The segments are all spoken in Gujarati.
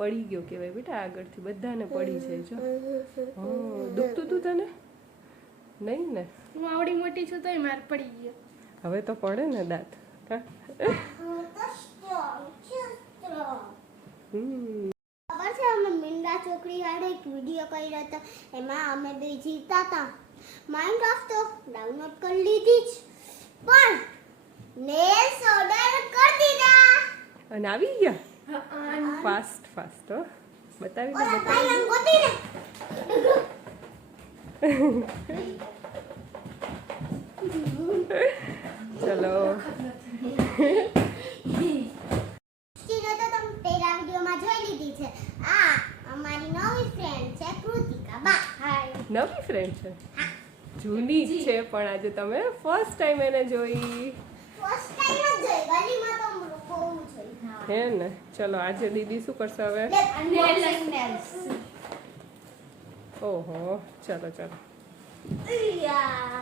પડી ગયો કહેવાય બેટા, આગળથી બધાને પડી જાય જો. દુખતું તું તને? નહીં ને? હું આવડી મોટી છું તોય માર પડી ગયો. હવે તો પડે ને દાંત. ખબર છે અમે મીંડા ચોકડી વાળો એક વિડીયો કર્યો હતો, એમાં અમે બે જીવતા હતા. માઇનક્રાફ્ટ તો ડાઉનલોડ કરી લીધી જ, પણ નેલ્સ ઓર્ડર કરી દીધા અને આવી ગયા ફાસ્ટ ફાસ્ટ. હો બતાવી દે, બતાવી ગોતીને. ચલો. ચીનો તો તમે પેલા વિડીયોમાં જોઈ લીધી છે. આ અમારી નવી ફ્રેન્ડ છે કૃતિકા બા. હાય. નવી ફ્રેન્ડ છે? જૂની જ છે, પણ આજે તમે ફર્સ્ટ ટાઈમ એને જોઈ. ફર્સ્ટ ટાઈમ જ જોઈ, ગલીમાં તો બહુ જોઈ. હા. હે ને? ચલો આજે દીદી શું કરશે હવે? નેલ્સ. ઓહો, ચલો ચલો. યા.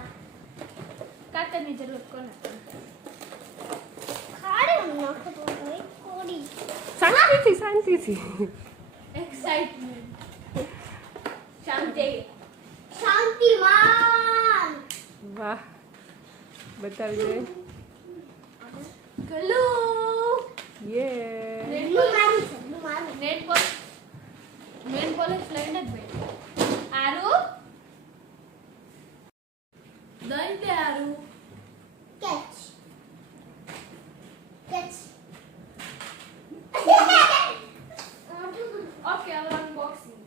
કાકાની જરૂર કોને? ખાડે નાખતો હોય કોડી. શાંતિથી શાંતિથી. એક્સાઇટમેન્ટ. શાંતિ. શાંતિમાન. વાહ, બતાવી દે. ગલુ. યે. નેટ બોલ. મેન પોલિશ લઈને જ બેઠ. આરુ. દઈ દે આરુ. કેચ. ઓકે, હવે અનબોક્સિંગ.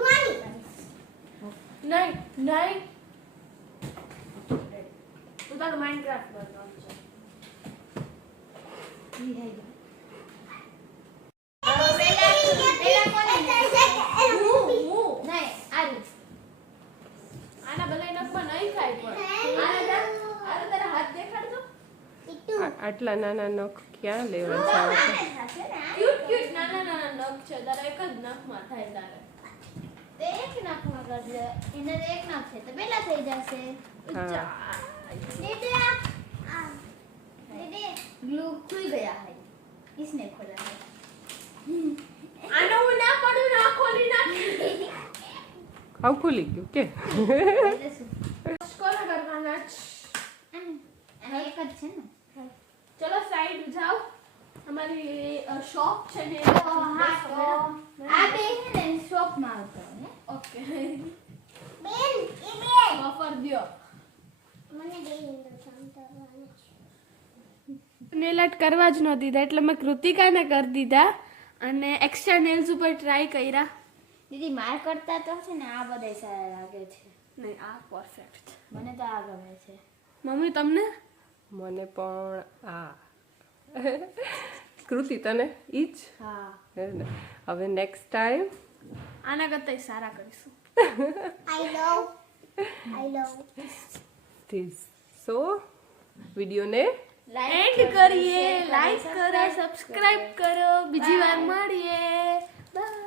માની. નહીં નહીં તું તારું માઇનક્રાફ્ટ બનાવવાનું છે. આના ભલે નખમાં નહીં થાય પણ આને તારા હાથ દેખાડજો. આટલા નાના નખ ક્યાં લેવા છે? ક્યુટ નાના નાના નખ છે, તારા એક જ નખમાં થાય તારે. તે એક નાખમાં કરજે. એને એક નાખ છે તો પેલા થઈ જશે. હા. दीदी दीदी ग्लू खुल गया है, किसने खोला है? આનો હું ના પડું ના ખોલી નાખ. આવ ખુલી ગયું કે? કોને કરવાના છે? અને એક જ છે ને. ચલો સાઈડ જાઓ. અમારી શોપ છે ને હા તો આ બે છે ને શોપ માં આવતો ને. ઓકે બેન એ બેન ઓફર દ્યો. મને બે ઇન્ડો સમજાવવાનું છે. નેલ આર્ટ કરવા જ ન દીધા એટલે મેં કૃતિકાને કરી દીધા અને એક્સ્ટ્રા નેલ્સ ઉપર ટ્રાય કર્યા. દીદી માર કરતા તો છે ને આ બધા સારા લાગે છે. નહીં આ પરફેક્ટ છે. મને તો આ ગમે છે. મમ્મી તમને? મને પણ આ. કૃતિ તને ઈ જ? હા. હે ને? હવે નેક્સ્ટ ટાઈમ આના કરતા સારા કરીશું. I love this. સો વિડીયોને એન્ડ કરીએ. લાઈક કરો, સબસ્ક્રાઇબ કરો. બીજી વાર મળીએ. બાય.